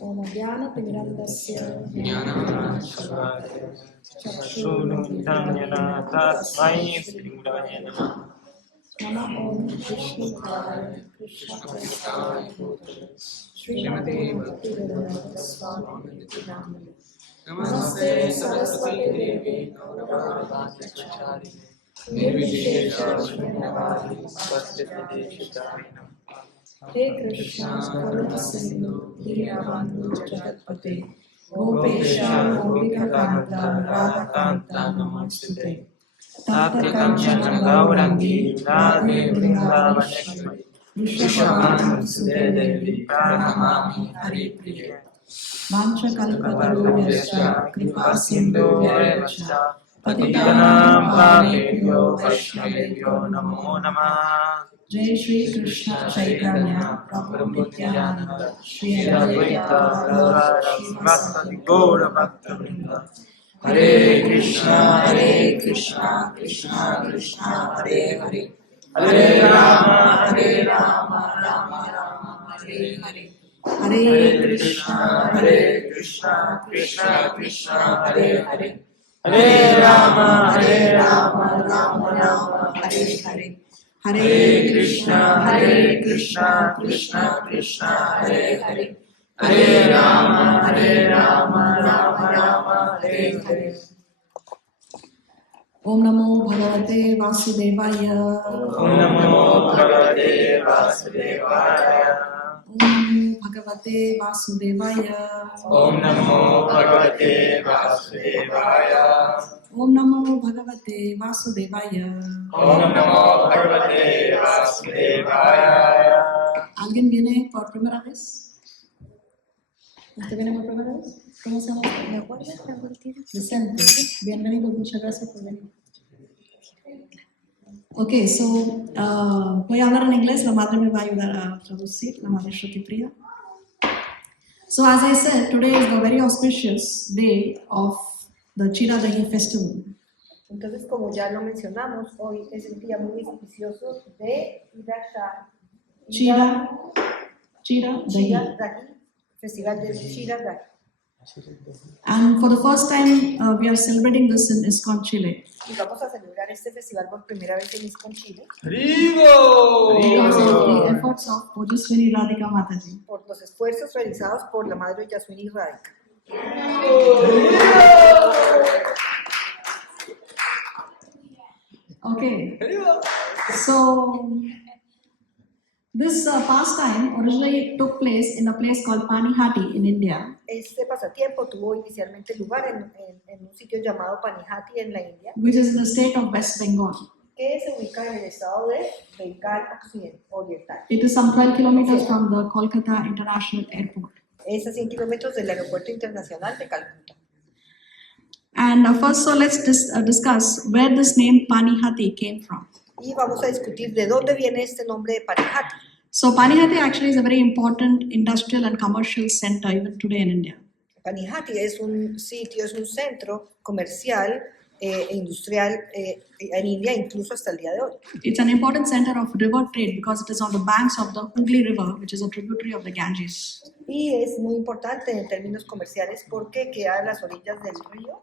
Om Jnana Timirandasya Jnanamanasalakaya Chakshurumidanyana Tasmai Shri Gurave Namah. Nama Om Vishnu Padaya Krishna Prasthaya Bhutale Srimati Bhaktivedanta Swami Niti Namane Namaste Saraswati Devi Gauravani Prachari Nirvishesha Shunyavadi Vasudhave Shacharina He Krishna Karuna Sindhu Dinabandhu Jagatpate Gopesha Gopika Kanta Radha Kanta Namostute Tapta Kanchana Gaurangi Radhe Vrindavaneshwari Vishwamanu Sute Devi Pranamami Hari Priya Mancha Kalpatarubhyascha Kripa Sindhu Vyayavacha Patitanam Bhavebhyo Vaishnavebhyo Namo Namah Jai Shri Krishna Chaitanya Prabhu Nityananda Shri Advaita Gadadhar Srivasadi Gaura Bhakta-vrinda Hare Krishna Krishna Krishna Hare Hare Hare Rama Rama Rama Hare Hare Hare Krishna Krishna Krishna Hare Hare Hare Rama Rama Rama Hare Hare Hare Krishna Krishna Krishna Hare Hare Hare Rama Rama Hare Hare Om Namo Bhagavate Vasudevaya Om Namo Bhagavate Vasudevaya Om Namo Bhagavate Vasudevaya Om Namo Bhagavate Vasudevaya Om Namo Bhagavate Vasudevaya Om Namo Bhagavate Vasudevaya. ¿Alguien viene por primera vez? ¿Usted viene por primera vez? ¿Cómo se llama? Vicente. Bienvenido, muchas gracias por venir. Ok, so voy a hablar en inglés, la madre me va a ayudar a traducir, la madre Shruti Priya. So as I said, today is the very auspicious day of the Chira Dahi festival. Entonces, como ya lo mencionamos, hoy es el día muy auspicioso de Chira Dahi. Dahi, Festival de Chira Dahi. And for the first time, we are celebrating this in ISKCON Chile. Y vamos a celebrar este festival por primera vez en ISKCON Chile. Because of the efforts of Ojaswini Radhika Mataji. Por los esfuerzos realizados por la madre Yaswini Radhika. Okay, so this pastime originally took place in a place called Panihati in India, Este pasatiempo tuvo inicialmente lugar en un sitio llamado Panihati en la India, which is in the state of West Bengal. que se ubica en el estado de Bengal Oriental. It is some 12 kilometers from the Kolkata International Airport. Es a 100 kilómetros del aeropuerto internacional de Calcuta. And first, so let's discuss where this name Panihati came from. Y vamos a discutir de dónde viene este nombre de Panihati. So Panihati actually is a very important industrial and commercial center even today in India. Panihati es un sitio, es un centro comercial e industrial en India, incluso hasta el día de hoy. It's an important center of river trade because it is on the banks of the Hooghly River, which is a tributary of the Ganges. Y es muy importante en términos comerciales porque queda a las orillas del río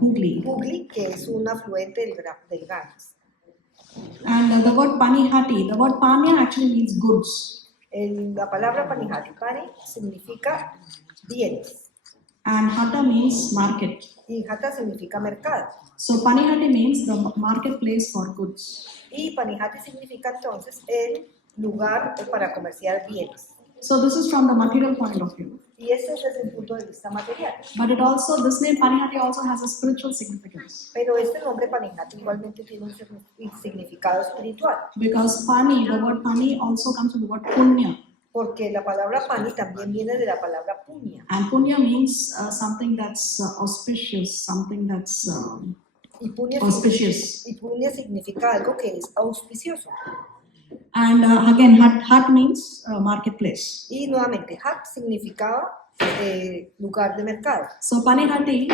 Hooghly. Hooghly, que es un afluente del Ganges. And the word Panihati, the word Panya actually means goods. La palabra Panihati, Pani, significa bienes. And Hata means market. Y Hata significa mercado. So Panihati means the marketplace for goods. Y Panihati significa entonces el lugar para comerciar bienes. So this is from the material point of view. Y esto es desde un punto de vista material. But it also, this name Panihati also has a spiritual significance. Pero este nombre Panihati igualmente tiene un significado espiritual. Because Pani, the word Pani also comes from the word Punya. Porque la palabra Pani también viene de la palabra Punya. And Punya means something that's auspicious, something that's Y Punya auspicious. significa algo que es auspicioso. And again, Hat means marketplace. Y nuevamente, Hat significaba lugar de mercado. So Panihati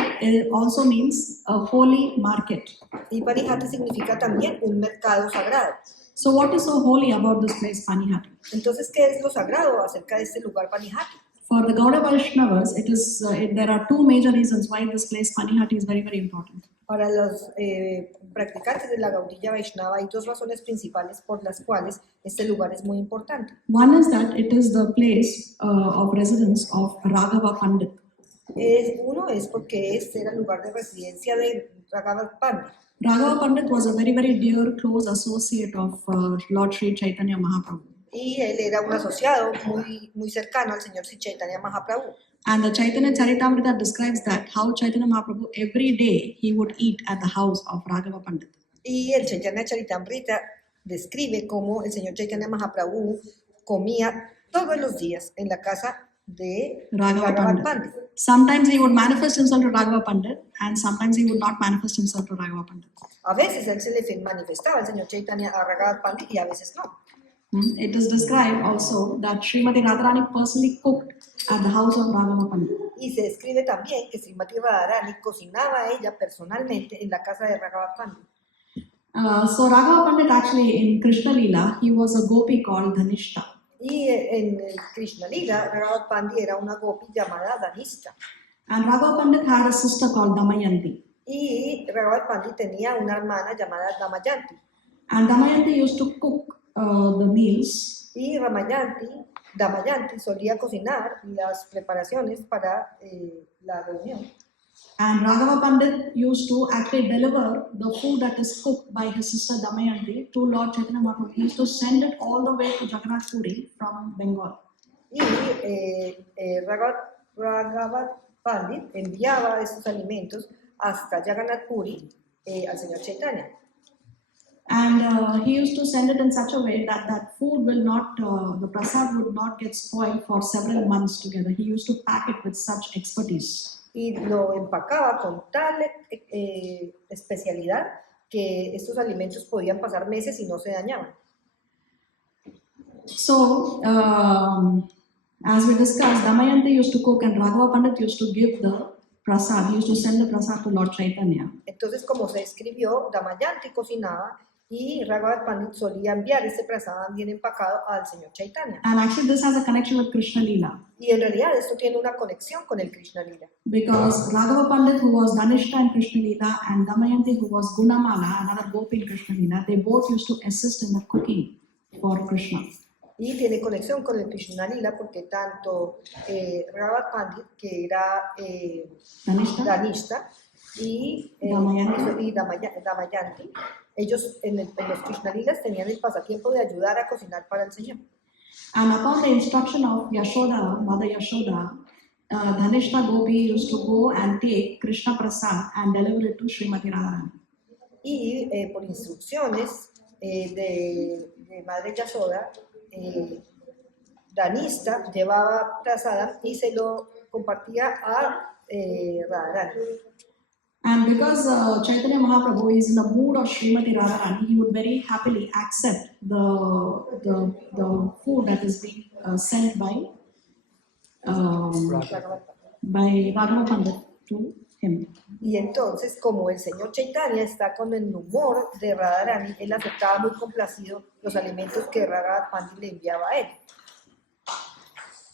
also means a holy market. Y Panihati significa también un mercado sagrado. So what is so holy about this place, Panihati? Entonces, ¿qué es lo sagrado acerca de este lugar Panihati? For the Gauda Vaishnavas, there are two major reasons why this place, Panihati, is very, very important. Para los practicantes de la Gaudiya Vaishnava hay dos razones principales por las cuales este lugar es muy importante. One is that it is the place of residence of Raghava Pandit. Uno es porque este era el lugar de residencia de Raghava Pandit. Raghava Pandit was a very, very dear, close associate of Lord Sri Chaitanya Mahaprabhu. Y él era un asociado muy cercano al señor Sri Chaitanya Mahaprabhu. And the Chaitanya Charitamrita describes that how Chaitanya Mahaprabhu every day he would eat at the house of Raghava Pandit. Y el Chaitanya Charitamrita describe cómo el señor Chaitanya Mahaprabhu comía todos los días en la casa de Raghava Raghava Pandit. Pandit. Sometimes he would manifest himself to Raghava Pandit and sometimes he would not manifest himself to Raghava Pandit. A veces él se le manifestaba el señor Chaitanya a Raghava Pandit y a veces no. It is described also that Srimati Radharani personally cooked at the house of Raghava Pandit. Y se describe también que Srimati Radharani cocinaba a ella personalmente en la casa de Raghava Pandit. So Raghava Pandit actually in Krishna Lila, he was a gopi called Dhanishta. Y en el Krishna Lila, Raghava Pandit era una gopi llamada Dhanishta. And Raghava Pandit had a sister called Damayanti. Y Raghava Pandit tenía una hermana llamada Damayanti. And Damayanti used to cook the meals. Y Damayanti solía cocinar las preparaciones para la reunión. And Raghava Pandit used to actually deliver the food that is cooked by his sister Damayanti to Lord Chaitanya Mahaprabhu. He used to send it all the way to Jagannath Puri from Bengal. Y Raghava Pandit enviaba estos alimentos hasta Jagannath Puri al señor Chaitanya. And he used to send it in such a way that that food will not, the prasad would not get spoiled for several months together. He used to pack it with such expertise. Y lo empacaba con tal especialidad que estos alimentos podían pasar meses y no se dañaban. So, as we discussed, Damayanti used to cook and Raghava Pandit used to give the prasad. He used to send the prasad to Lord Chaitanya. Entonces, como se escribió, Damayanti cocinaba y Raghava Pandit solía enviar este prasad bien empacado al señor Chaitanya. And actually this has a connection with Krishna Lila. Y en realidad esto tiene una conexión con el Krishna Lila. Because Raghava Pandit, who was Dhanishta in Krishna Lila, and Damayanti, who was Gunamala, another gopi in Krishna Lila, they both used to assist in the cooking for Krishna. Y tiene conexión con el Krishna Lila porque tanto Raghava Pandit, que era Dhanishta, y Damayanti, ellos en los Krishna Lilas tenían el pasatiempo de ayudar a cocinar para el Señor. And upon the instruction of Yashoda, Mother Yashoda, Dhanishta Gopi used to go and take Krishna Prasad and deliver it to Srimati Radharani. Y por instrucciones de Madre Yashoda, Dhanishta llevaba prasada y se lo compartía a Radharani. And because Chaitanya Mahaprabhu is in the mood of Srimati Radharani, he would very happily accept the food that is being sent by Raghava Pandit to him. Y entonces, como el señor Chaitanya está con el humor de Radharani, él aceptaba muy complacido los alimentos que Raghava Pandit le enviaba a él.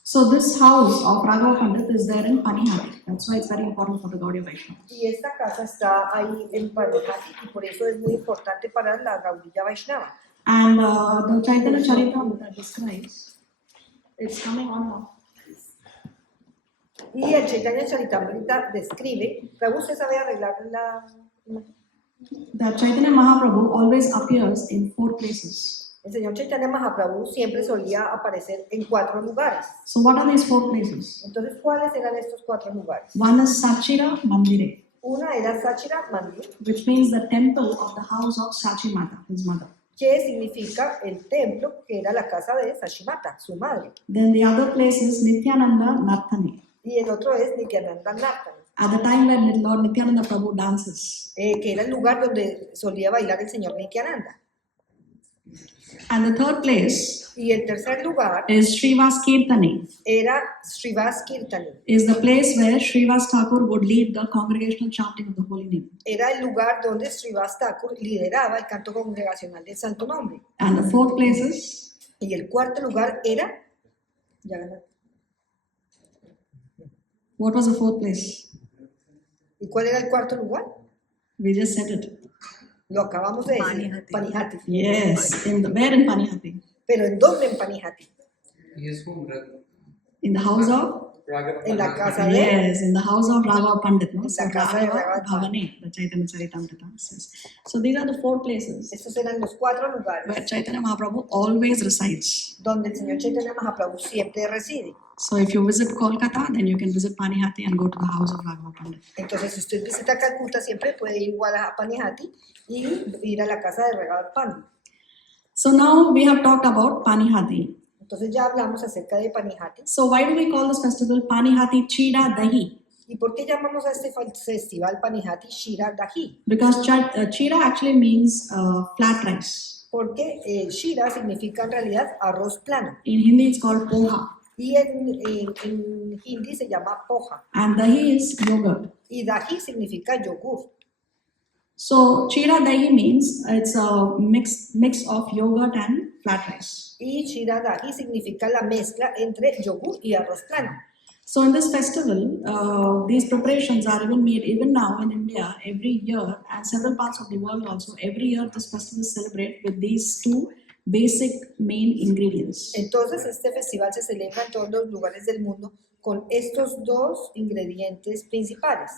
So this house of Raghava Pandit is there in Panihati. That's why it's very important for the Gaudiya Vaishnavas. Y esta casa está ahí en Panihati y por eso es muy importante para la Gaudiya Vaishnava. And the Chaitanya Charitamrita describes, it's coming on now. Y el Chaitanya Charitamrita describe, Prabhu, ¿usted sabe arreglar la imagen? That Chaitanya Mahaprabhu always appears in 4 places. El señor Chaitanya Mahaprabhu siempre solía aparecer en 4 lugares. So what are these 4 places? Entonces, ¿cuáles eran estos 4 lugares? One is Sachira Mandire, Una era Sachira Mandir, which means the temple of the house of Sachi Mata, his mother. que significa el templo, que era la casa de Sachimata, su madre. Then the other place is Nityananda Nartani. Y el otro es Nityananda Nartani, At the time when Lord Nityananda Prabhu dances. que era el lugar donde solía bailar el señor Nityananda. And the third place Y el tercer lugar is Srivas Kirtani. era Srivas Kirtani. Is the place where Srivas Thakur would lead the congregational chanting of the holy name. Era el lugar donde Srivas Thakur lideraba el canto congregacional del Santo Nombre. And the fourth place is Y el cuarto lugar era... Ya gané. what was the fourth place? ¿Y cuál era el cuarto lugar? We just said it. Lo acabamos de decir. Panihati. Yes, where in Panihati? Pero ¿en dónde en Panihati? Yes, whom? Raghav. In the house of En la casa de... yes, in the house of Raghava Pandit, no? En So la casa de Raghava Raghava Bhavane, the Chaitanya Charitamrita says. So these are the four places Estos eran los 4 where lugares Chaitanya Mahaprabhu always resides. donde el Señor Chaitanya Mahaprabhu siempre reside. So if you visit Kolkata, then you can visit Panihati and go to the house of Raghava Pandit. Entonces, si usted visita Calcuta, siempre puede ir igual a Panihati y ir a la casa de Raghava Pandit. So now we have talked about Panihati. Entonces ya hablamos acerca de Panihati. So why do we call this festival Panihati Chida Dahi? ¿Y por qué llamamos a este festival Panihati Shira Dahi? Because Chida actually means flat rice. Porque Shira significa en realidad arroz plano. In Hindi it's called poha. Y en hindi se llama poha. And Dahi is yogurt. Y Dahi significa yogur. So Chida Dahi means it's a mix of yogurt and flat rice. Y Shira Dahi significa la mezcla entre yogur y arroz plano. So in this festival, these preparations are even made even now in India every year and several parts of the world also. Every year this festival is celebrated with these two basic main ingredients. Entonces este festival se celebra en todos los lugares del mundo con estos dos ingredientes principales.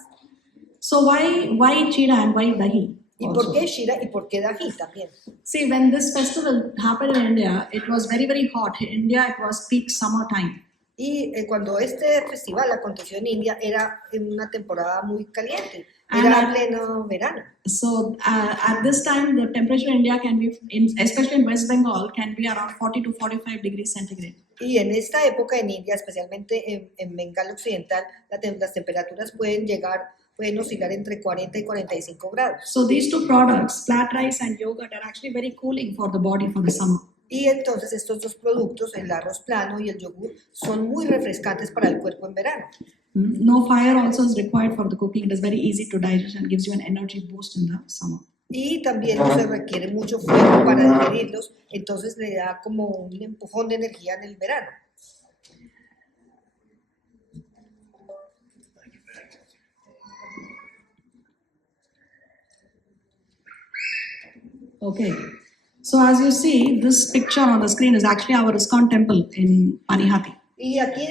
So why Chida and why Dahi? ¿Y also? por qué Shira y por qué Dahi también? See, when this festival happened in India, it was very, very hot. In India, it was peak summer time. Y cuando este festival aconteció en India era en una temporada muy caliente, era pleno verano. So at this time, the temperature in India can be, especially in West Bengal, can be around 40 to 45 degrees centigrade. Y en esta época en India, especialmente en Bengala Occidental, las temperaturas pueden oscilar entre 40 y 45 grados. So these two products, flat rice and yogurt, are actually very cooling for the body for the summer. Y entonces estos dos productos, el arroz plano y el yogur, son muy refrescantes para el cuerpo en verano. No fire also is required for the cooking. It is very easy to digest and gives you an energy boost in the summer. Y también no se requiere mucho fuego para digerirlos, entonces le da como un empujón de energía en el verano. Okay. So as you see, this picture on the screen is actually our ISKCON temple in Panihati. Y aquí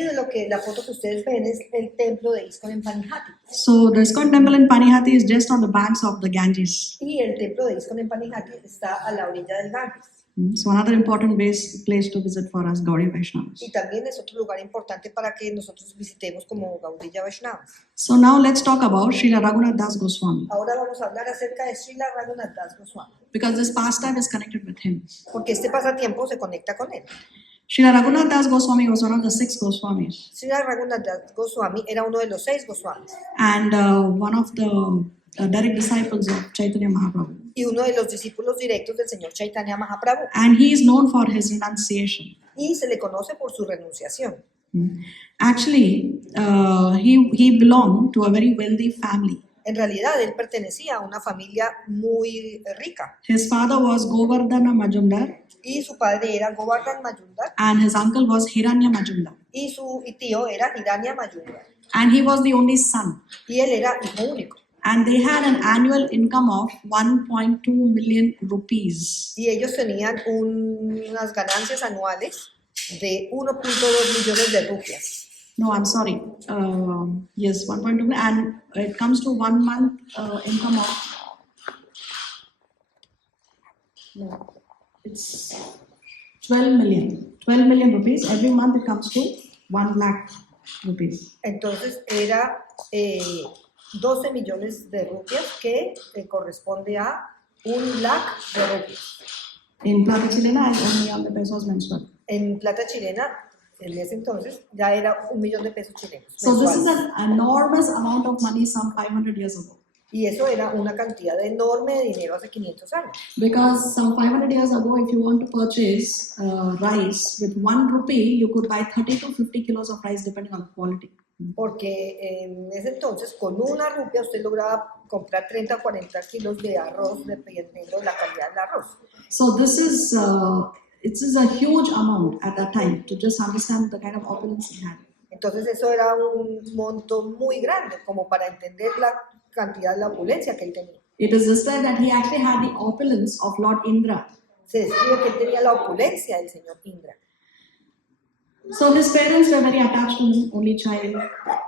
la foto que ustedes ven es el templo de ISKCON en Panihati. So the ISKCON temple in Panihati is just on the banks of the Ganges. Y el templo de ISKCON en Panihati está a la orilla del Ganges. So another important place to visit for us Gaudiya Vaishnavas. Y también es otro lugar importante para que nosotros visitemos como Gaudiya Vaishnavas. So now let's talk about Srila Raghunath Das Goswami, Ahora vamos a hablar acerca de Srila Raghunath Das Goswami, because this pastime is connected with him. porque este pasatiempo se conecta con él. Srila Raghunath Das Goswami was one of the 6 Goswamis, Srila Raghunath Das Goswami era uno de los 6 Goswamis and one of the direct disciples of Chaitanya Mahaprabhu. y uno de los discípulos directos del Señor Chaitanya Mahaprabhu. And he is known for his renunciation. Y se le conoce por su renunciación. Actually, he belonged to a very wealthy family. En realidad, él pertenecía a una familia muy rica. His father was Govardhana Majumdar Y su padre era Govardhan Majumdar and his uncle was Hiranya Majumdar. y su tío era Hiranya Majumdar. And he was the only son. Y él era hijo único. And they had an annual income of 1.2 million rupees. Y ellos tenían unas ganancias anuales de 1.2 millones de rupias. No, I'm sorry. Yes, 1.2 million. And it comes to 1 month income of... No, it's 12 million. 12 million rupees. Every month it comes to 1 lakh rupees. Entonces era 12 millones de rupias que corresponde a 1 lakh de rupias. In plata chilena, and 1 million de pesos mensual. En plata chilena, en ese entonces, ya era 1 millón de pesos chilenos. So this is mensuales. an enormous amount of money some 500 years ago. Y eso era una cantidad enorme de dinero hace 500 años. Because some 500 years ago, if you want to purchase rice with 1 rupee, you could buy 30 to 50 kilos of rice depending on the quality. Porque en ese entonces con una rupia usted lograba comprar 30 o 40 kilos de arroz dependiendo de la calidad del arroz. So this is a huge amount at that time to just understand the kind of opulence he had. Entonces eso era un monto muy grande como para entender la cantidad de la opulencia que él tenía. It is described that he actually had the opulence of Lord Indra. Se describe que él tenía la opulencia del señor Indra. So his parents were very attached to him, only child.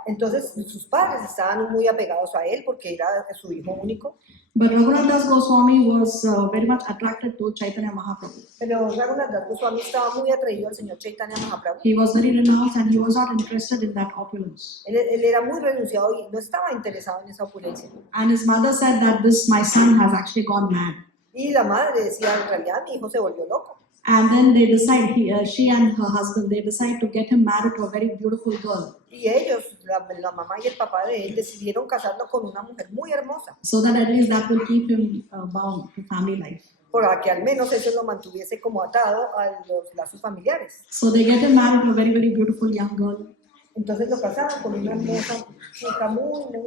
Entonces sus padres estaban muy apegados a él porque era su hijo único. But Raghunath Das Goswami was very much attracted to Chaitanya Mahaprabhu. Pero Raghunath Das Goswami estaba muy atraído al señor Chaitanya Mahaprabhu. He was very renounced and he was not interested in that opulence. Él era muy renunciado y no estaba interesado en esa opulencia. And his mother said that my son has actually gone mad. Y la madre decía, en realidad mi hijo se volvió loco. And then they decide, she and her husband, they decide to get him married to a very beautiful girl. Y ellos, la mamá y el papá de él, decidieron casarlo con una mujer muy hermosa. So that at least that will keep him bound to family life. Para que al menos eso lo mantuviese como atado a los lazos familiares. So they get him married to a very, very beautiful young girl. Entonces lo casaron con una hermosa chica muy joven.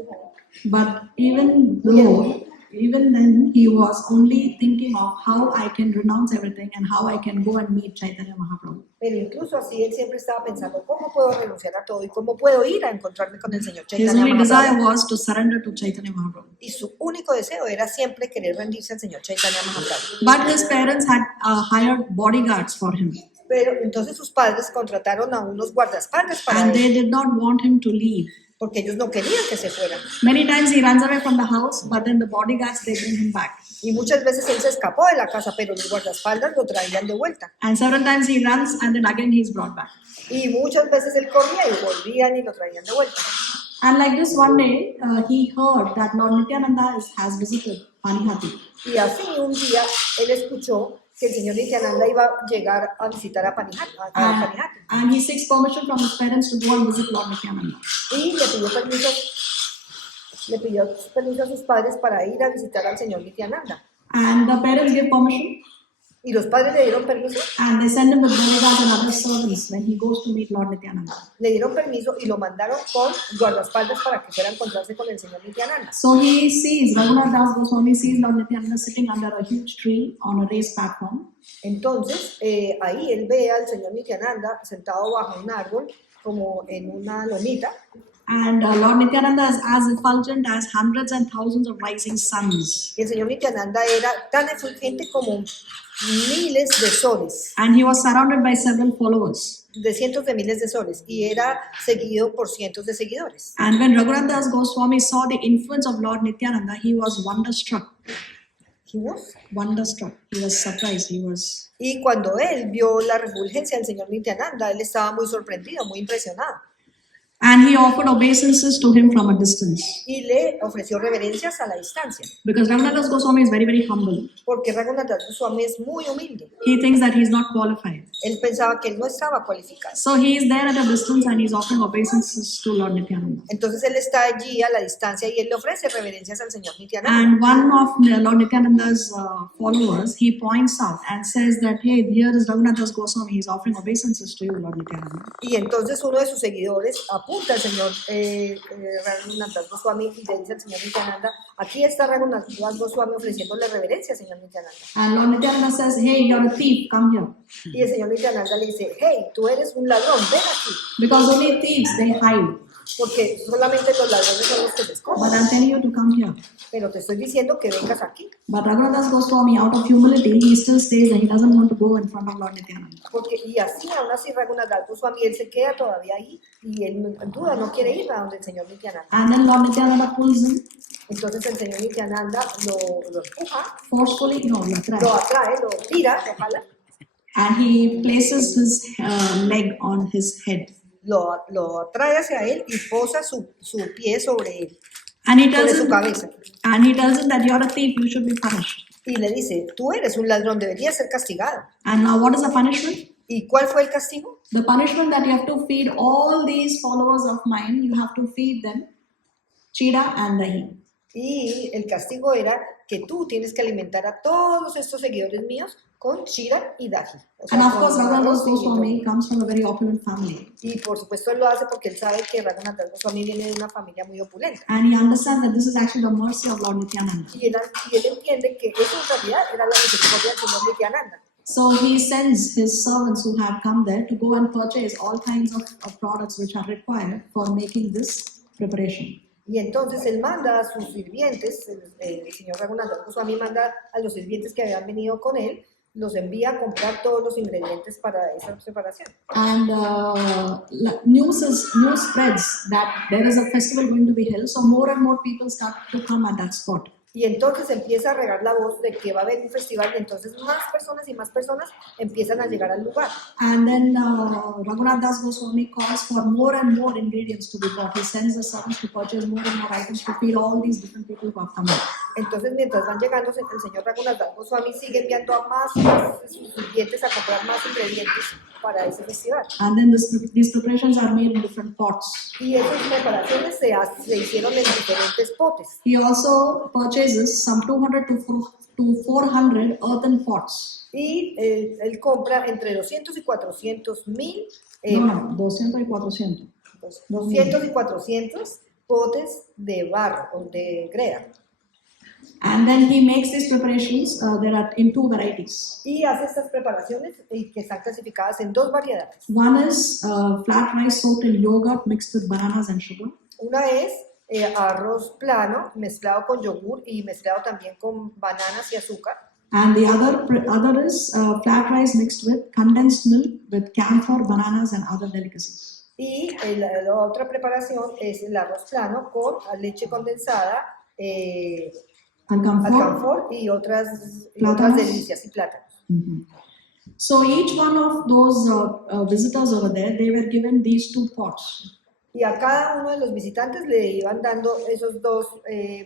But even then, he was only thinking of how I can renounce everything and how I can go and meet Chaitanya Mahaprabhu. Pero incluso así él siempre estaba pensando, ¿cómo puedo renunciar a todo y cómo puedo ir a encontrarme con el señor His Chaitanya only desire Mahaprabhu? was to surrender to Chaitanya Mahaprabhu. Y su único deseo era siempre querer rendirse al señor Chaitanya Mahaprabhu. But his parents had hired bodyguards for him. Pero entonces sus padres contrataron a unos guardaespaldas para And él, they did not want him to leave. porque ellos no querían que se fuera. Many times he runs away from the house, but then the bodyguards, they bring him back. Y muchas veces él se escapó de la casa, pero los guardaespaldas lo traían de vuelta. And several times he runs and then again he's brought back. Y muchas veces él corría y volvían y lo traían de vuelta. And like this one day, he heard that Lord Nityananda has visited Panihati. Y así un día él escuchó que el señor Nityananda iba a llegar a visitar a Panihati. And he seeks permission from his parents to go and visit Lord Nityananda. Y le pidió permiso a sus padres para ir a visitar al señor Nityananda. And the parents give permission. Y los padres le dieron permiso. And they send him with bodyguards and other servants when he goes to meet Lord Nityananda. Le dieron permiso y lo mandaron con guardaespaldas para que fuera a encontrarse con el señor Nityananda. So he sees, Raghunath Das Goswami sees Lord Nityananda sitting under a huge tree on a raised platform. Entonces, ahí él ve al señor Nityananda sentado bajo un árbol, como en una lomita. And Lord Nityananda is as effulgent as hundreds and thousands of rising suns. Y el señor Nityananda era tan efulgente como miles de soles, And he was surrounded by several followers. de cientos de miles de soles, y era seguido por cientos de seguidores. And when Raghunath Das Goswami saw the influence of Lord Nityananda, he was wonderstruck. He was. Wonderstruck. He was surprised. He was. Y cuando él vio la refulgencia del señor Nityananda, él estaba muy sorprendido, muy impresionado. And he offered obeisances to him from a distance. Y le ofreció reverencias a la distancia, Because Raghunath Das Goswami is very, very humble. porque Raghunath Das Goswami es muy humilde. He thinks that he's not qualified. Él pensaba que él no estaba cualificado. So he is there at a distance and he's offering obeisances to Lord Nityananda. Entonces él está allí a la distancia y él le ofrece reverencias al señor Nityananda. And one of Lord Nityananda's followers, he points out and says that, hey, here is Raghunath Das Goswami, he's offering obeisances to you, Lord Nityananda. Y entonces uno de sus seguidores apunta al señor Raghunath Das Goswami y le dice al señor Nityananda, aquí está Raghunath Das Goswami ofreciéndole reverencia al señor Nityananda. And Lord Nityananda says, hey, you're a thief, come here. Y el señor Nityananda le dice, hey, tú eres un ladrón, ven aquí. Because only thieves, they hide. Porque solamente los ladrones son los que se esconden. But I'm telling you to come here. Pero te estoy diciendo que vengas aquí. But Raghunath Das Goswami, out of humility, he still says that he doesn't want to go in front of Lord Nityananda. Porque, y así, aún así, Raghunath Das Goswami, él se queda todavía ahí y él en duda no quiere ir a donde el señor Nityananda. And then Lord Nityananda pulls him Entonces el señor Nityananda lo empuja, forcefully, no, lo lo atrae, lo tira, lo jala, and he places his leg on his head. lo atrae hacia él y posa su pie sobre él, And he sobre tells su him, cabeza. that you're a thief, you should be punished. Y le dice, tú eres un ladrón, deberías ser castigado. And now what is the punishment? ¿Y cuál fue el castigo? The punishment that you have to feed all these followers of mine, you have to feed them chida and dahi. Y el castigo era que tú tienes que alimentar a todos estos seguidores míos con shira y dahi. O sea, And of con course, Raghunath arroz Das y Goswami comes from a very opulent family. y por supuesto él lo hace porque él sabe que Raghunath Das Goswami viene de una familia muy opulenta. And he understands that this is actually the mercy of Lord Nityananda. Y él entiende que eso en realidad era la misericordia del Señor Nityananda. So he sends his servants who have come there to go and purchase all kinds of products which are required for making this preparation. Y entonces él manda a sus sirvientes, el señor Raghunath Das Goswami manda a los sirvientes que habían venido con él, los envía a comprar todos los ingredientes para esa preparación. And news spreads that there is a festival going to be held, so more and more people start to come at that spot. Y entonces empieza a regar la voz de que va a haber un festival y entonces más personas y más personas empiezan a llegar al lugar. And then Raghunath Das Goswami calls for more and more ingredients to be bought. He sends the servants to purchase more and more items to feed all these different people who have come in. Entonces mientras van llegando, el señor Raghunath Das Goswami sigue enviando a más y más sirvientes a comprar más ingredientes para ese festival. And then these preparations are made in different pots. Y esas preparaciones se hicieron en diferentes potes. He also purchases some 200 to 400 earthen pots. Y él compra entre 200 y 400 mil, No, 200 y 400. 200 y 400 potes de barro o de greda. And then he makes these preparations, there are in two varieties. Y hace estas preparaciones que están clasificadas en dos variedades. One is flat rice soaked in yogurt mixed with bananas and sugar. Una es arroz plano mezclado con yogur y mezclado también con bananas y azúcar. And the other is flat rice mixed with condensed milk with camphor, bananas and other delicacies. Y la otra preparación es el arroz plano con leche condensada, alcanfor y otras delicias y plátanos. Mm-hmm. So each one of those visitors over there, they were given these two pots. Y a cada uno de los visitantes le iban dando esos dos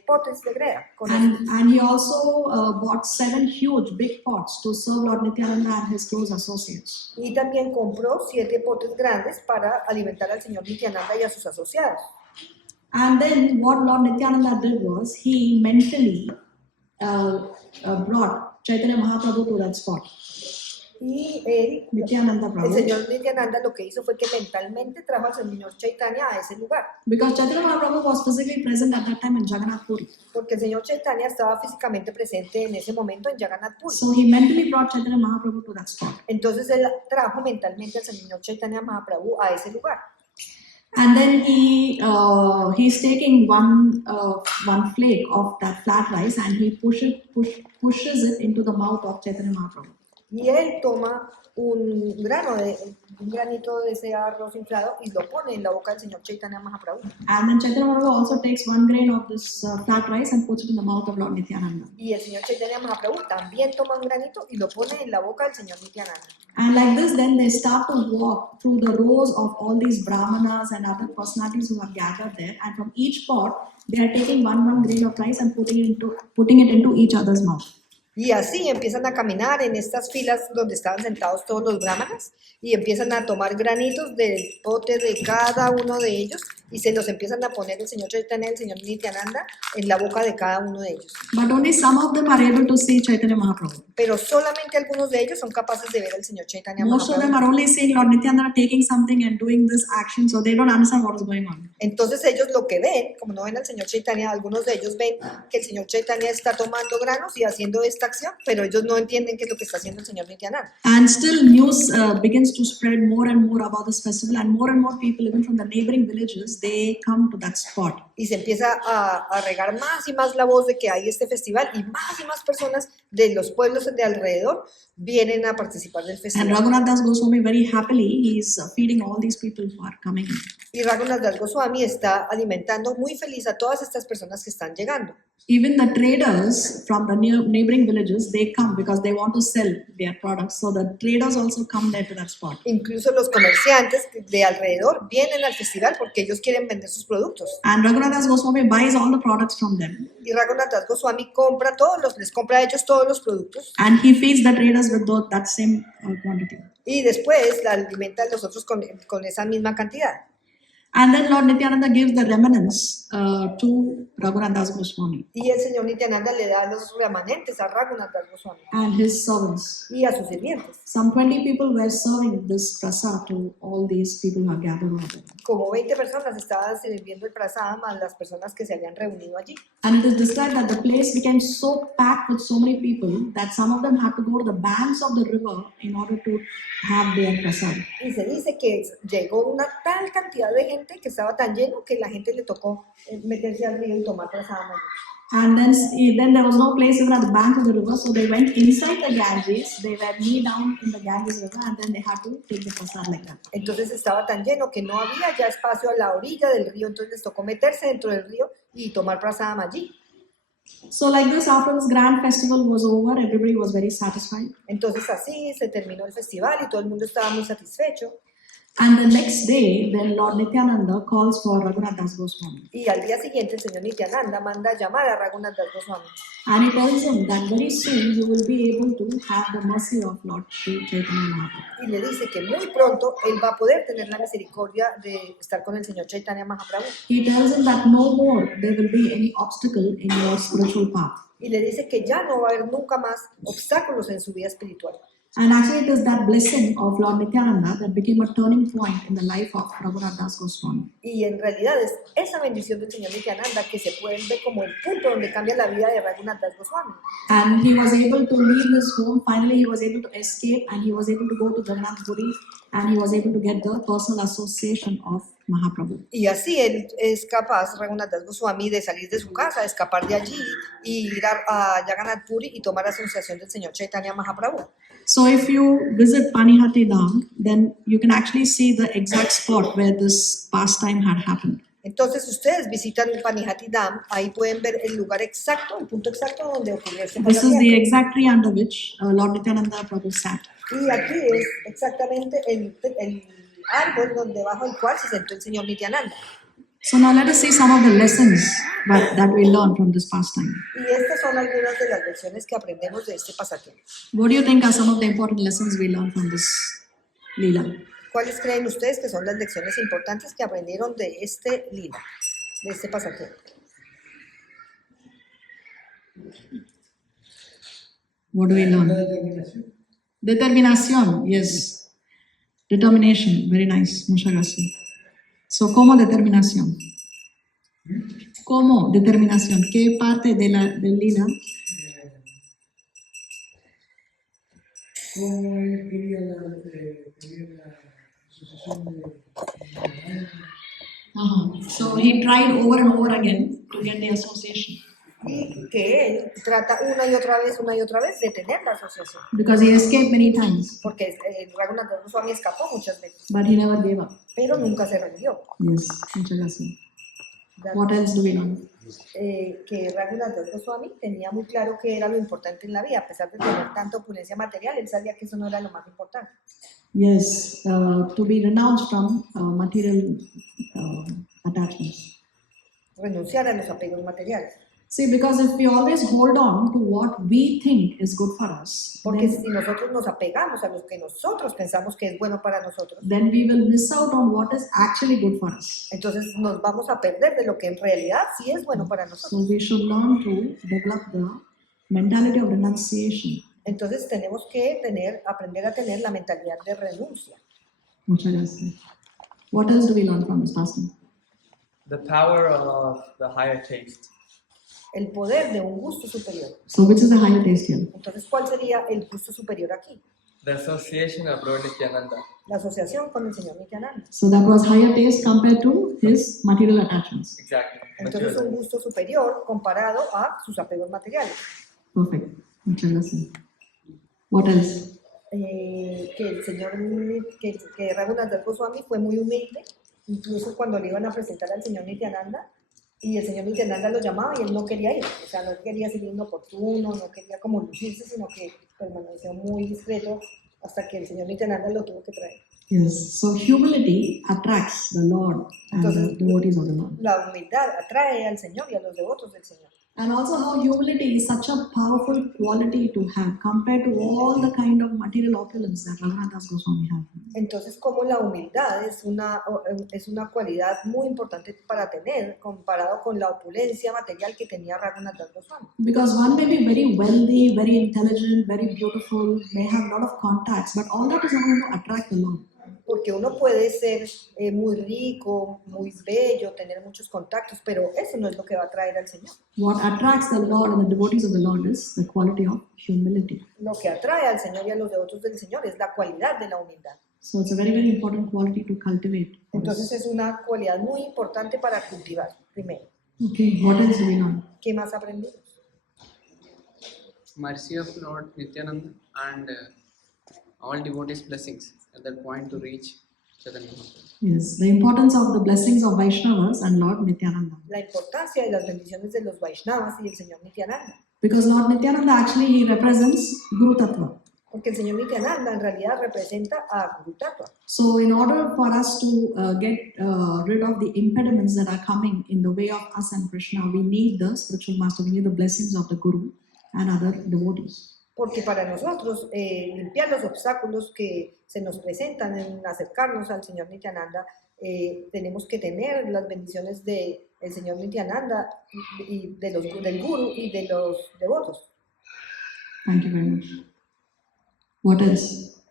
potes de greda. And he also bought 7 huge big pots to serve Lord Nityananda and his close associates. Y también compró 7 potes grandes para alimentar al señor Nityananda y a sus asociados. And then what Lord Nityananda did was he mentally brought Chaitanya Mahaprabhu to that spot. Y él, Nityananda el Prabhu. señor Nityananda lo que hizo fue que mentalmente trajo al señor Chaitanya a ese lugar. Because Chaitanya Mahaprabhu was physically present at that time in Jagannath Puri. Porque el señor Chaitanya estaba físicamente presente en ese momento en Jagannath Puri. So he mentally brought Chaitanya Mahaprabhu to that spot. Entonces él trajo mentalmente al señor Chaitanya Mahaprabhu a ese lugar. And then he's taking one flake of that flat rice and he pushes it into the mouth of Chaitanya Mahaprabhu. Y él toma un granito de ese arroz inflado y lo pone en la boca del señor Chaitanya Mahaprabhu. And then Chaitanya Mahaprabhu also takes 1 grain of this flat rice and puts it in the mouth of Lord Nityananda. Y el señor Chaitanya Mahaprabhu también toma un granito y lo pone en la boca del señor Nityananda. And like this, then they start to walk through the rows of all these brahmanas and other personalities who have gathered there. And from each pot, they are taking one grain of rice and putting it into each other's mouth. Y así empiezan a caminar en estas filas donde estaban sentados todos los brahmanas y empiezan a tomar granitos del pote de cada uno de ellos y se los empiezan a poner el señor Chaitanya y el señor Nityananda en la boca de cada uno de ellos. But only some of them are able to see Chaitanya Mahaprabhu. Pero solamente algunos de ellos son capaces de ver al señor Chaitanya Most of them Mahaprabhu. are only seeing Lord Nityananda taking something and doing this action, so they don't understand what is going on. Entonces ellos lo que ven, como no ven al señor Chaitanya, algunos de ellos ven que el señor Chaitanya está tomando granos y haciendo esta acción, pero ellos no entienden qué es lo que está haciendo el señor Nityananda. And still news begins to spread more and more about this festival, and more people, even from the neighboring villages, they come to that spot. Y se empieza a regar más y más la voz de que hay este festival y más personas de los pueblos de alrededor vienen a participar del And festival. Raghunath Das Goswami, very happily, he's feeding all these people who are coming. Y Raghunath Das Goswami está alimentando muy feliz a todas estas personas que están llegando. Even the traders from the neighboring villages, they come because they want to sell their products. So the traders also come there to that spot. Incluso los comerciantes de alrededor vienen al festival porque ellos quieren vender sus productos. And Raghunath Das Goswami buys all the products from them. Y Raghunath Das Goswami les compra a ellos todos los productos And he feeds the traders with that same quantity. y después la alimenta a los otros con esa misma cantidad. And then Lord Nityananda gives the remnants to Raghunath Das Goswami Y el señor Nityananda le da los remanentes a Raghunath Das Goswami and his servants. y a sus sirvientes. Some 20 people were serving this prasad to all these people who are gathered over there. Como 20 personas estaban sirviendo el prasad a las personas que se habían reunido allí. And it is described that the place became so packed with so many people that some of them had to go to the banks of the river in order to have their prasad. Y se dice que llegó una tal cantidad de gente que estaba tan lleno que la gente le tocó meterse al río y tomar prasad allí. And then there was no place even at the bank of the river, so they went inside the Ganges. They were knee down in the Ganges river, and then they had to take the prasad like that. Entonces estaba tan lleno que no había ya espacio a la orilla del río, entonces les tocó meterse dentro del río y tomar prasad allí. So like this, after this grand festival was over, everybody was very satisfied. Entonces así se terminó el festival y todo el mundo estaba muy satisfecho. And the next day, then Lord Nityananda calls for Raghunath Das Goswami. Y al día siguiente el señor Nityananda manda llamar a Raghunath Das Goswami. And he tells him that very soon you will be able to have the mercy of Lord Sri Chaitanya Mahaprabhu. Y le dice que muy pronto él va a poder tener la misericordia de estar con el señor Chaitanya Mahaprabhu. He tells him that no more there will be any obstacle in your spiritual path. Y le dice que ya no va a haber nunca más obstáculos en su vida espiritual. And actually, it is that blessing of Lord Nityananda that became a turning point in the life of Raghunath Das Goswami. Y en realidad es esa bendición del señor Nityananda que se puede ver como el punto donde cambia la vida de Raghunath Das Goswami. And he was able to leave his home. Finally, he was able to escape, and he was able to go to Jagannath Puri, and he was able to get the personal association of Mahaprabhu. Y así él es capaz, Raghunath Das Goswami, de salir de su casa, de escapar de allí y ir a Jagannath Puri y tomar la asociación del señor Chaitanya Mahaprabhu. So if you visit Panihati Dham, then you can actually see the exact spot where this pastime had happened. Entonces, ustedes visitan Panihati Dham, ahí pueden ver el lugar exacto, el punto exacto donde ocurrió este This is the pasatiempo. exact tree under which Lord Nityananda Prabhu sat. Y aquí es exactamente el árbol donde bajo el cual se sentó el señor Nityananda. So now let us see some of the lessons that we learn from this pastime. Y estas son algunas de las lecciones que aprendemos de este pasatiempo. What do you think are some of the important lessons we learn from this Leela? ¿Cuáles creen ustedes que son las lecciones importantes que aprendieron de este lila, de este pasatiempo? What do we learn? Determinación, yes. Determination, very nice, muchas gracias. So, ¿cómo determinación? ¿Cómo determinación? ¿Qué parte de del lila? Cómo él quería la asociación de So, he tried over and over again to get the association Y que él trata una y otra vez de tener la asociación. because he escaped many times, Porque Raghunath Das Goswami escapó muchas veces, but he never gave up. pero nunca se rindió. Yes, muchas gracias. What else do we learn? Que Raghunath Das Goswami tenía muy claro que era lo importante en la vida. A pesar de tener tanta opulencia material, él sabía que eso no era lo más importante. Yes, to be renounced from material attachments. Renunciar a los apegos materiales. See, because if we always hold on to what we think is good for us, Porque si nosotros nos apegamos a lo que nosotros pensamos que es bueno para nosotros, then we will miss out on what is actually good for us. entonces nos vamos a perder de lo que en realidad sí es bueno para nosotros. So we should learn to develop the mentality of renunciation. Entonces tenemos que aprender a tener la mentalidad de renuncia. Muchas gracias. What else do we learn from this pastor? The power of the higher taste. El poder de un gusto superior. So which is the higher taste here? Entonces, ¿cuál sería el gusto superior aquí? The association of Lord Nityananda. La asociación con el señor Nityananda. So that was higher taste compared to his material attachments. Exactly. Entonces, un gusto superior comparado a sus apegos materiales. Perfect. Muchas gracias. What else? Que el señor, que Raghunath Das Goswami fue muy humilde, incluso cuando le iban a presentar al señor Nityananda, y el señor Nityananda lo llamaba y él no quería ir, o sea, no quería ser inoportuno, no quería como lucirse, sino que permaneció muy discreto hasta que el señor Nityananda lo tuvo que traer. Yes. So humility attracts the Lord and the devotees of the Lord. La humildad atrae al Señor y a los devotos del Señor. And also how humility is such a powerful quality to have compared to all the kind of material opulence that Raghunath Das Goswami had. Entonces, como la humildad es una cualidad muy importante para tener comparado con la opulencia material que tenía Raghunath Das Goswami. Because one may be very wealthy, very intelligent, very beautiful, may have a lot of contacts, but all that is not going to attract the Lord. Porque uno puede ser muy rico, muy bello, tener muchos contactos, pero eso no es lo que va a atraer al Señor. What attracts the Lord and the devotees of the Lord is the quality of humility. Lo que atrae al Señor y a los devotos del Señor es la cualidad de la humildad. So it's a very, very important quality to cultivate. Entonces es una cualidad muy importante para cultivar, primero. Okay, what else do we learn? ¿Qué más aprendimos? Mercy of Lord Nityananda and all devotees' blessings at that point to reach Chaitanya Mahaprabhu. Yes, the importance of the blessings of Vaishnavas and Lord Nityananda. La importancia de las bendiciones de los Vaishnavas y del Señor Nityananda. Because Lord Nityananda actually he represents Guru Tattva. Porque el Señor Nityananda en realidad representa a Guru Tattva. So in order for us to get rid of the impediments that are coming in the way of us and Krishna, we need the spiritual master, we need the blessings of the Guru and other devotees. Porque para nosotros limpiar los obstáculos que se nos presentan en acercarnos al Señor Nityananda, tenemos que tener las bendiciones del Señor Nityananda y del Guru y de los devotos. Thank you very much. What else?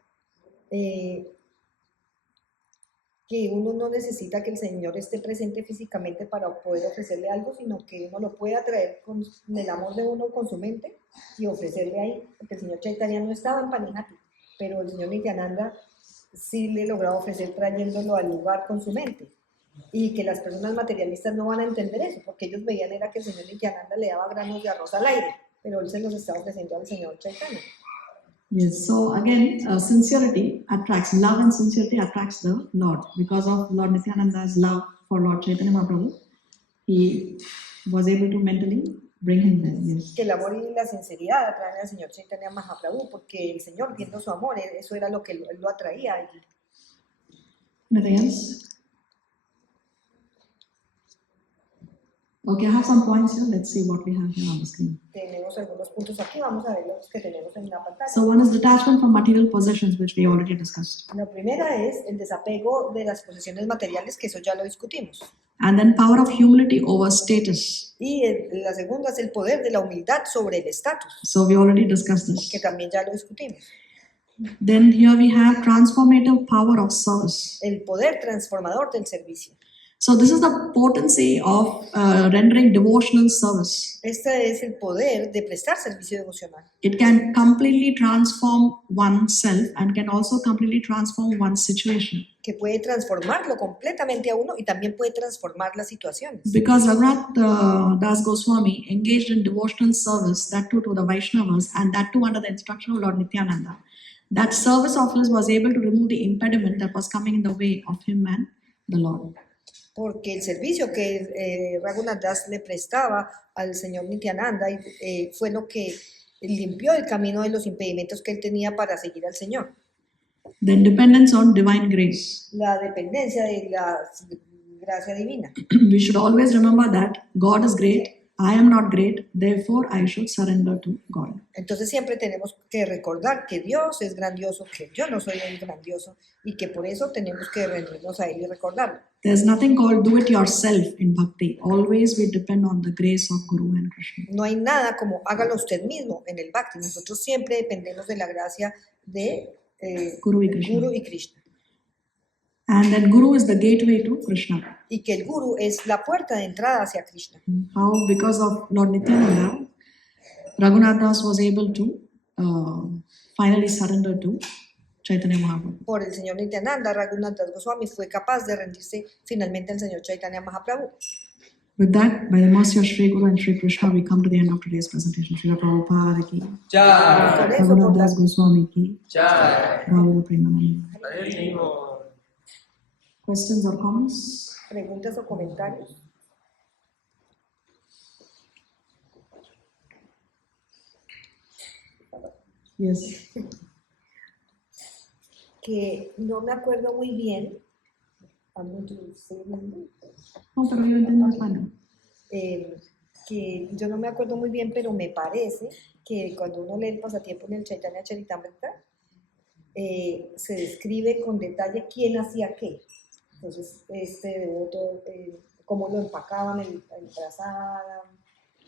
Que uno no necesita que el Señor esté presente físicamente para poder ofrecerle algo, sino que uno lo puede atraer con el amor de uno con su mente y ofrecerle ahí, porque el Señor Chaitanya no estaba en Panijati, pero el Señor Nityananda sí le lograba ofrecer trayéndolo al lugar con su mente. Y que las personas materialistas no van a entender eso, porque ellos veían era que el Señor Nityananda le daba granos de arroz al aire, pero él se los estaba ofreciendo al Señor Chaitanya. Yes, so again, sincerity attracts, love and sincerity attracts the Lord. Because of Lord Nityananda's love for Lord Chaitanya Mahaprabhu, he was able to mentally bring him there. Yes. Que el amor y la sinceridad atraen al Señor Chaitanya Mahaprabhu, porque el Señor, viendo su amor, eso era lo que él lo atraía allí. Anything else? Okay, I have some points here. Let's see what we have here on the screen. Tenemos algunos puntos aquí, vamos a ver los que tenemos en la pantalla. So one is detachment from material possessions, which we already discussed. La primera es el desapego de las posesiones materiales, que eso ya lo discutimos. And then power of humility over status. Y la segunda es el poder de la humildad sobre el estatus, So we already discussed this. que también ya lo discutimos. Then here we have transformative power of service. El poder transformador del servicio. So this is the potency of rendering devotional service. Este es el poder de prestar servicio devocional. It can completely transform oneself and can also completely transform one's situation. Que puede transformarlo completamente a uno y también puede transformar las situaciones. Because Raghunath Das Goswami engaged in devotional service, that too to the Vaishnavas, and that too under the instruction of Lord Nityananda. That service of his was able to remove the impediment that was coming in the way of him and the Lord. Porque el servicio que Raghunath Das le prestaba al Señor Nityananda fue lo que limpió el camino de los impedimentos que él tenía para seguir al Señor. Then dependence on divine grace. La dependencia de la gracia divina. We should always remember that God is great, I am not great, therefore I should surrender to God. Entonces siempre tenemos que recordar que Dios es grandioso, que yo no soy el grandioso y que por eso tenemos que rendirnos a Él y recordarlo. There's nothing called do it yourself in bhakti. Always we depend on the grace of Guru and Krishna. No hay nada como hágalo usted mismo en el Bhakti. Nosotros siempre dependemos de la gracia de Guru y Krishna. Guru y Krishna. And then Guru is the gateway to Krishna. Y que el Guru es la puerta de entrada hacia Krishna. How, because of Lord Nityananda, Raghunath Das was able to finally surrender to Chaitanya Mahaprabhu. Por el Señor Nityananda, Raghunath Das Goswami fue capaz de rendirse finalmente al Señor Chaitanya Mahaprabhu. With that, by the mercy of Sri Guru and Sri Krishna, we come to the end of today's presentation. Srila Prabhupada ki, Jai. Con eso, Raghunath por Das las Goswami ki, Jai. Rahul Premanand. Hare Krishna. Questions or comments? preguntas o comentarios. Yes. Que no me acuerdo muy bien. I'm going to say it in English. No, pero yo entiendo español. que yo no me acuerdo muy bien, pero me parece que cuando uno lee el pasatiempo en el Chaitanya Charitamrita, se describe con detalle quién hacía qué. Entonces, este devoto, cómo lo empacaban, el prasada,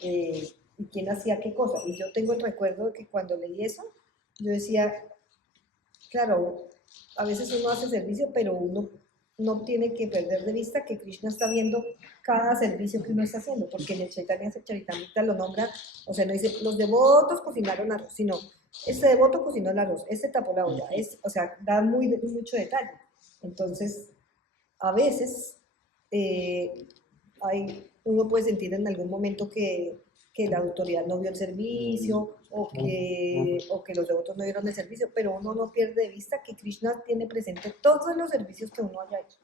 y quién hacía qué cosa. Y yo tengo el recuerdo de que cuando leí eso, yo decía, claro, a veces uno hace servicio, pero uno no tiene que perder de vista que Krishna está viendo cada servicio que uno está haciendo, porque en el Chaitanya Charitamrita lo nombra, o sea, no dice, los devotos cocinaron arroz, sino, este devoto cocinó el arroz, este tapó la olla, o sea, da mucho detalle. Entonces, a veces uno puede sentir en algún momento que la autoridad no vio el servicio o que los devotos no dieron el servicio, pero uno no pierde de vista que Krishna tiene presente todos los servicios que uno haya hecho.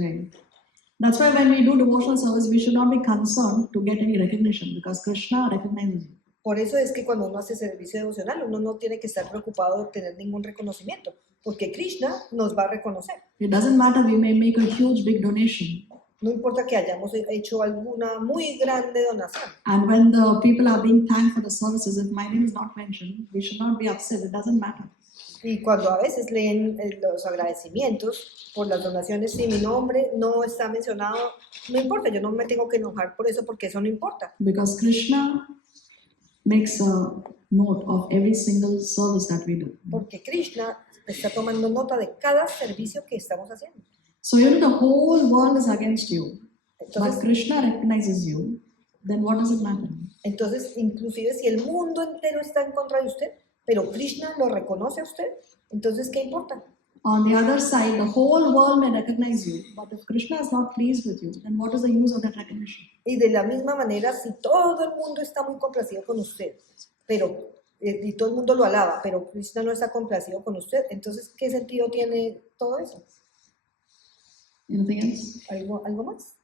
Right. That's why when we do devotional service, we should not be concerned to get any recognition because Krishna recognizes you. Por eso es que cuando uno hace servicio devocional, uno no tiene que estar preocupado de obtener ningún reconocimiento, porque Krishna nos va a reconocer. It doesn't matter, we may make a huge, big donation. No importa que hayamos hecho alguna muy grande donación. And when the people are being thanked for the services, if my name is not mentioned, we should not be upset. It doesn't matter. Y cuando a veces leen los agradecimientos por las donaciones, si mi nombre no está mencionado, no importa, yo no me tengo que enojar por eso, porque eso no importa. Because Krishna makes a note of every single service that we do. Porque Krishna está tomando nota de cada servicio que estamos haciendo. So even the whole world is against you, Entonces, but Krishna recognizes you, then what does it matter? entonces, inclusive si el mundo entero está en contra de usted, pero Krishna lo reconoce a usted, entonces, ¿qué importa? On the other side, the whole world may recognize you, but if Krishna is not pleased with you, then what is the use of that recognition? Y de la misma manera, si todo el mundo está muy complacido con usted, pero y todo el mundo lo alaba, pero Krishna no está complacido con usted, entonces, ¿qué sentido tiene todo eso? Anything else? ¿Algo más?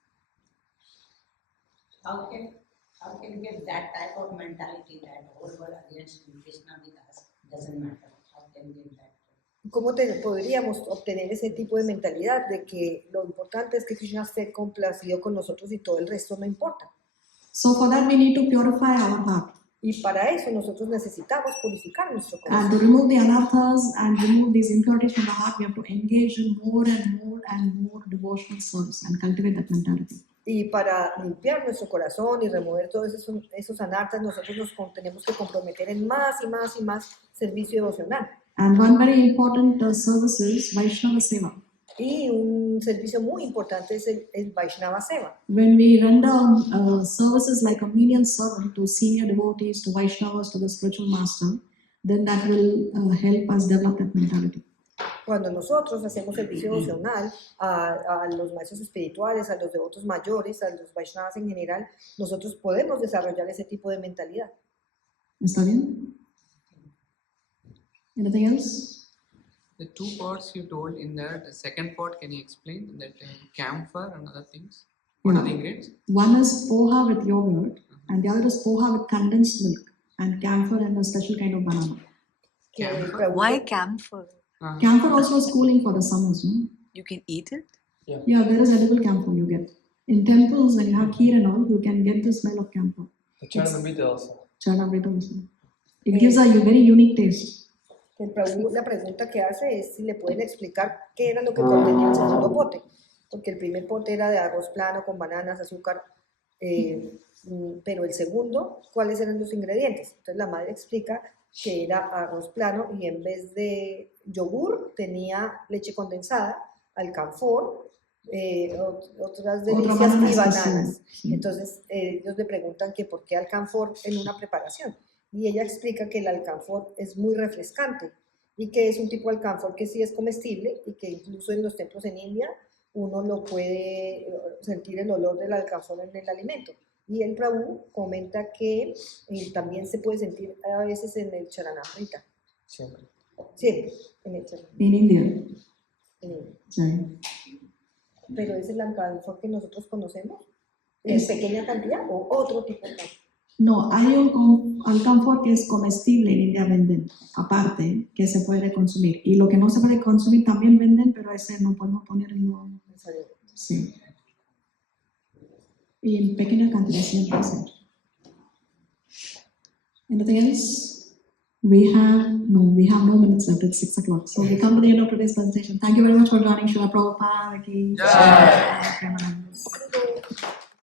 How can get that type of mentality that all were against Krishna because doesn't matter? How can get that? ¿Cómo podríamos obtener ese tipo de mentalidad de que lo importante es que Krishna esté complacido con nosotros y todo el resto no importa? So for that we need to purify our heart Y para eso nosotros necesitamos purificar nuestro and corazón. to remove the anarthas and remove these impurities from the heart. We have to engage in more and more and more devotional service and cultivate that mentality. Y para limpiar nuestro corazón y remover todos esos anartas, nosotros nos tenemos que comprometer en más y más y más servicio devocional. And one very important service is Vaishnava Seva. Y un servicio muy importante es el Vaishnava Seva. When we render services like a menial servant to senior devotees, to Vaishnavas, to the spiritual master, then that will help us develop that mentality. Cuando nosotros hacemos servicio devocional a los maestros espirituales, a los devotos mayores, a los Vaishnavas en general, nosotros podemos desarrollar ese tipo de mentalidad. ¿Está bien? Anything else? The two pots you told in there, the second pot, can you explain that camphor and other things? What are the ingredients? One is poha with yogurt, and the other is poha with condensed milk, and camphor and a special kind of banana. Que Camphor. pregunto- Why camphor? Camphor also is cooling for the summers, no? You can eat it? Yeah, there is edible camphor you get. In temples, when you have kheer and all, you can get the smell of camphor. The Charnamrita also. Charnamrita also. It gives a very unique taste. que la pregunta que hace es si le pueden explicar qué era lo que contenía el segundo pote, porque el primer pote era de arroz plano con bananas, azúcar, pero el segundo, ¿cuáles eran los ingredientes? Entonces la madre explica que era arroz plano y en vez de yogur tenía leche condensada, alcanfor, otras delicias banana y bananas. especial, sí. Entonces ellos le preguntan que por qué alcanfor en una preparación. Y ella explica que el alcanfor es muy refrescante y que es un tipo de alcanfor que sí es comestible y que incluso en los templos en India uno lo puede sentir el olor del alcanfor en el alimento. Y el Prabhu comenta que también se puede sentir a veces en el Charanamrita. Siempre. Siempre en el Charanamrita. In India. Mm. Sí. Pero es el alcanfor que nosotros conocemos en pequeña cantidad o otro tipo de alcanfor. No, hay un alcanfor que es comestible en India, venden, aparte, que se puede consumir. Y lo que no se puede consumir también venden, pero ese no podemos ponerlo. Sí. Y en pequeña cantidad siempre. Sí. Anything else? We have no minutes left. It's 6 o'clock. So we come to the end of today's presentation. Thank you very much for joining Srila Prabhupada. Ki Jai.